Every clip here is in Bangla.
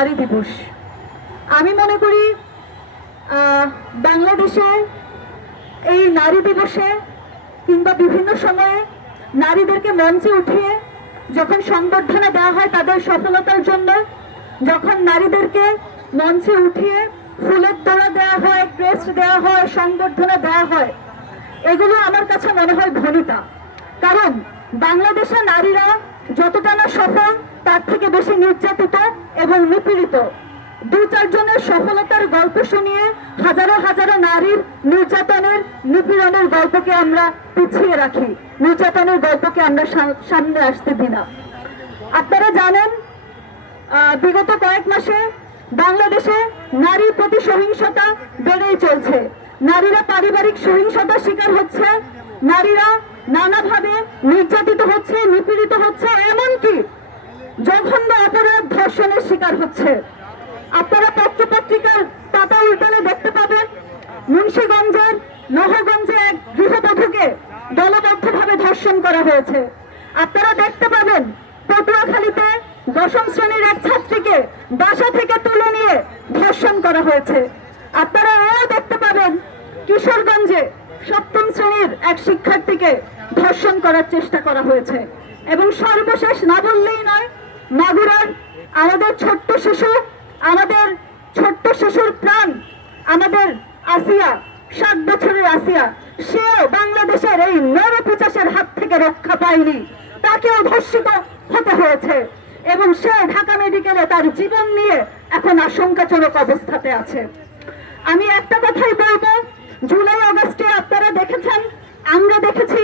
নারী দিবস। আমি মনে করি বাংলাদেশে এই নারী দিবসে কিংবা বিভিন্ন সময়ে নারীদেরকে মঞ্চে উঠিয়ে যখন সংবর্ধনা দেওয়া হয় তাদের সফলতার জন্য, যখন নারীদেরকে মঞ্চে উঠিয়ে ফুলের তোড়া দেওয়া হয়, ক্রেস্ট দেওয়া হয়, সংবর্ধনা দেওয়া হয়, এগুলো আমার কাছে মনে হয় ভনিতা। কারণ বাংলাদেশে নারীরা যতটা না সফল তার থেকে বেশি নির্যাতিত এবং নিপীড়িত। দু চারজনের সফলতার গল্প শুনিয়ে হাজারো হাজারো নারীর নির্যাতনের, নিপীড়নের গল্পকে আমরা পিছিয়ে রাখি, নির্যাতনের গল্পকে আমরা সামনে আসতে দিই না। আপনারা জানেন বিগত কয়েক মাসে বাংলাদেশে নারীর প্রতি সহিংসতা বেড়েই চলছে। নারীরা পারিবারিক সহিংসতার শিকার হচ্ছে, নারীরা নানাভাবে নির্যাতিত হচ্ছে, নিপীড়িত হচ্ছে, এমনকি জঘন্য অপরাধ, ধর্ষণের শিকার হচ্ছে। আপনারা পত্রপত্রিকার পাতা উল্টালে দেখতে পাবেন মুন্সিগঞ্জের নহগঞ্জে এক গৃহবধূকে দলবদ্ধভাবে ধর্ষণ করা হয়েছে। আপনারা দেখতে পাবেন পটুয়াখালীতে 10ম শ্রেণীর এক ছাত্রীকে বাসা থেকে তুলে নিয়ে ধর্ষণ করা হয়েছে। আপনারা এও দেখতে পাবেন কিশোরগঞ্জে 7ম শ্রেণীর এক শিক্ষার্থীকে ধর্ষণ করার চেষ্টা করা হয়েছে। এবং সর্বশেষ না বললেই নয়, মাগুরার আমাদের ছোট্ট শিশু, আমাদের ছোট্ট শিশুর প্রাণ, আমাদের আসিয়া, 7 বছরের আসিয়া, সেও বাংলাদেশের এই নরপিচাসের হাত থেকে রক্ষা পায়নি, তাকেও ধর্ষিত হতে হয়েছে এবং সে ঢাকা মেডিকেলে তার জীবন নিয়ে এখন আশঙ্কাজনক অবস্থাতে আছে। আমি একটা কথাই বলবো, জুলাই আগস্টে আপনারা দেখেছেন, আমরা দেখেছি,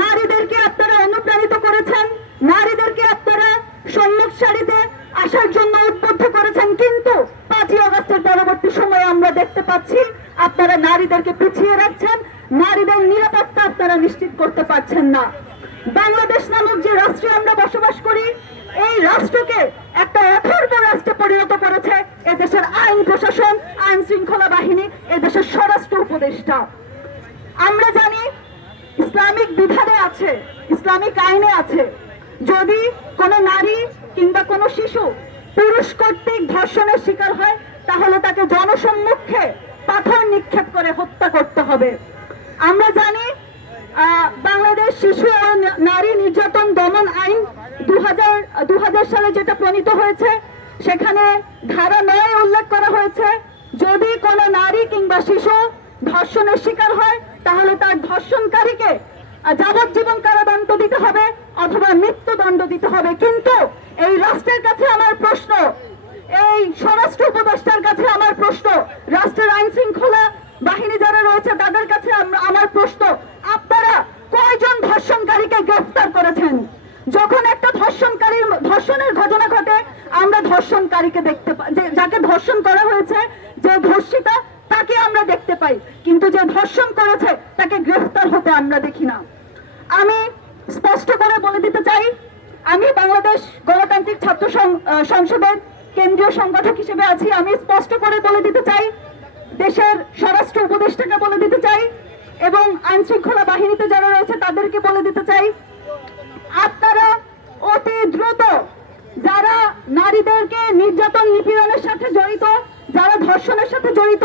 নারীদেরকে আপনারা অনুপ্রাণিত করেছেন, নারীদেরকে আপনারা সম্মুখ সারিতে আসার জন্য উদ্বুদ্ধ করেছেন, কিন্তু 5ই আগস্টের পরবর্তী সময়ে আমরা দেখতে পাচ্ছি আপনারা নারীদেরকে পিছিয়ে রাখছেন, নারীদের নিরাপত্তা আপনারা নিশ্চিত করতে পারছেন না। বাংলাদেশ নামক যে রাষ্ট্রে আমরা বসবাস করি, এই রাষ্ট্রকে একটা অথর্ব রাষ্ট্রে পরিণত করেছে এদেশের আইন প্রশাসন, আইন শৃঙ্খলা বাহিনী, এদেশের স্বরাষ্ট্র উপদেষ্টা। আমরা জানি ইসলামিক বিধানে আছে, ইসলামিক আইনে আছে, যদি কোনো নারী কিংবা কোনো শিশু পুরুষ কর্তৃক ধর্ষণের শিকার হয় তাহলে তাকে জনসম্মুখে পাথর নিক্ষেপ করে হত্যা করতে হবে। আমরা জানি বাংলাদেশ শিশু ও নারী নির্যাতন দমন আইন 2000 সালে যেটা প্রণীত হয়েছে, সেখানে ধারা 9 উল্লেখ করা হয়েছে, যদি কোনো নারী কিংবা শিশু ধর্ষণের শিকার হয় তাহলে তার ধর্ষণকারীকে যাবজ্জীবন কারাদণ্ড দিতে হবে অথবা মৃত্যুদণ্ড দিতে হবে। কিন্তু এই রাষ্ট্রের কাছে আমার প্রশ্ন, এই স্বরাষ্ট্র উপদেষ্টার কাছে আমার প্রশ্ন, রাষ্ট্রের আইন শৃঙ্খলা বাহিনী যারা রয়েছে তাদের কাছে আমার প্রশ্ন, আপনারা কয়জন ধর্ষণকারীকে গ্রেফতার করেছেন? যখন একটা ধর্ষণের ঘটনা ঘটে, আমরা ধর্ষণকারীকে দেখতে পাই, যাকে ধর্ষণ করা হয়েছে, যে ধর্ষিতা, তাকে আমরা দেখতে পাই, কিন্তু যে ধর্ষণ করেছে তাকে গ্রেফতার হতে আমরা দেখি না। আমি স্পষ্ট করে বলে দিতে চাই, আমি বাংলাদেশ গণতান্ত্রিক ছাত্র সংসদের কেন্দ্রীয় সংগঠক হিসেবে আছি। আমি স্পষ্ট করে বলে দিতে চাই, দেশের স্বরাষ্ট্র উপদেষ্টাকে বলে দিতে চাই এবং আইন শৃঙ্খলা বাহিনীতে যারা রয়েছে তাদেরকে বলে দিতে চাই, আপনারা অতি দ্রুত যারা নারীদেরকে নির্যাতন নিপীড়নের সাথে জড়িত, যারা ধর্ষণের সাথে জড়িত,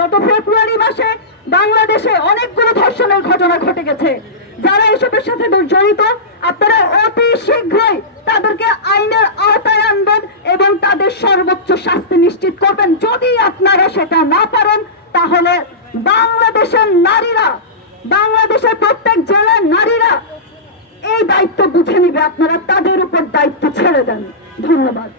গত ফেব্রুয়ারি মাসে বাংলাদেশে অনেকগুলো ধর্ষণের ঘটনা ঘটে গেছে, যারা এসবের সাথে জড়িত, আপনারা অতি শীঘ্রই তাদেরকে আইনের আওতায় আনবেন এবং তাদের সর্বোচ্চ শাস্তি নিশ্চিত করবেন। যদি আপনারা সেটা না পারেন তাহলে বাংলাদেশের নারীরা, বাংলাদেশের প্রত্যেক জেলার নারীরা এই দায়িত্ব বুঝে নিবে, আপনারা তাদের উপর দায়িত্ব ছেড়ে দেন। ধন্যবাদ।